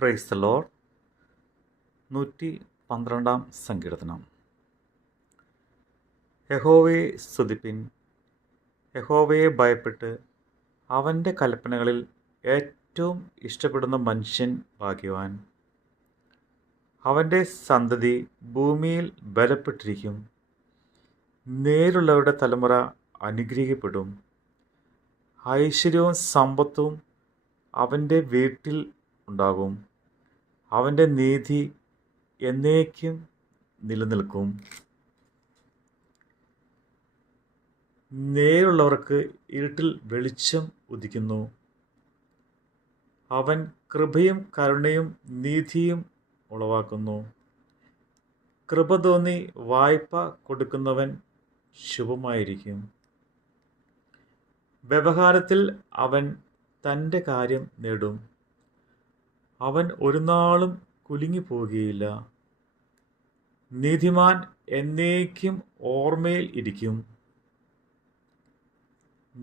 Praise the Lord. 112 സങ്കീർത്തനം. യഹോവയെ സ്തുതിപ്പിൻ, യഹോവയെ ഭയപ്പെട്ട് അവൻ്റെ കൽപ്പനകളിൽ ഏറ്റവും ഇഷ്ടപ്പെടുന്ന മനുഷ്യൻ ഭാഗ്യവാൻ. അവൻ്റെ സന്തതി ഭൂമിയിൽ ബലപ്പെട്ടിരിക്കും. നേരുള്ളവരുടെ തലമുറ അനുഗ്രഹിക്കപ്പെടും. ഐശ്വര്യവും സമ്പത്തും അവൻ്റെ വീട്ടിൽ ഉണ്ടാകും. അവൻ്റെ നീതി എന്നേക്കും നിലനിൽക്കും. നേരുള്ളവർക്ക് ഇരുട്ടിൽ വെളിച്ചം ഉദിക്കുന്നു. അവൻ കൃപയും കരുണയും നീതിയും ഉളവാക്കുന്നു. കൃപ തോന്നി വായ്പ കൊടുക്കുന്നവൻ ശുഭമായിരിക്കും. വ്യവഹാരത്തിൽ അവൻ തൻ്റെ കാര്യം നേടും. അവൻ ഒരു നാളും കുലുങ്ങിപ്പോകുകയില്ല. നീതിമാൻ എന്നേക്കും ഓർമ്മയിൽ ഇരിക്കും.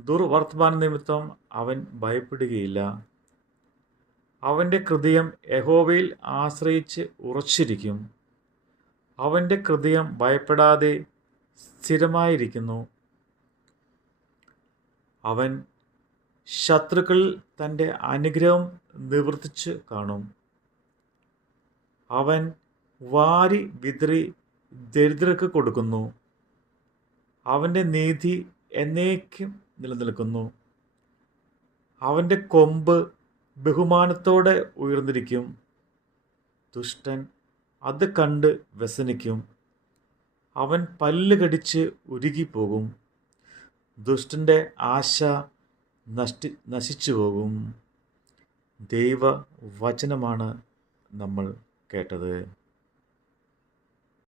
ദുർവർത്തമാന നിമിത്തം അവൻ ഭയപ്പെടുകയില്ല. അവൻ്റെ ഹൃദയം യഹോവയിൽ ആശ്രയിച്ച് ഉറച്ചിരിക്കും. അവൻ്റെ ഹൃദയം ഭയപ്പെടാതെ സ്ഥിരമായിരിക്കുന്നു. അവൻ ശത്രുക്കളിൽ തൻ്റെ അനുഗ്രഹം നിവർത്തിച്ച് കാണും. അവൻ വാരി വിതറി ദരിദ്രർക്ക് കൊടുക്കുന്നു. അവൻ്റെ നീതി എന്നേക്കും നിലനിൽക്കുന്നു. അവൻ്റെ കൊമ്പ് ബഹുമാനത്തോടെ ഉയർന്നിരിക്കും. ദുഷ്ടൻ അത് കണ്ട് വ്യസനിക്കും. അവൻ പല്ല് കടിച്ച് ഉരുകിപ്പോകും. ദുഷ്ടൻ്റെ ആശ നശിച്ചു പോകും. ദൈവവചനമാണ് നമ്മൾ കേട്ടത്.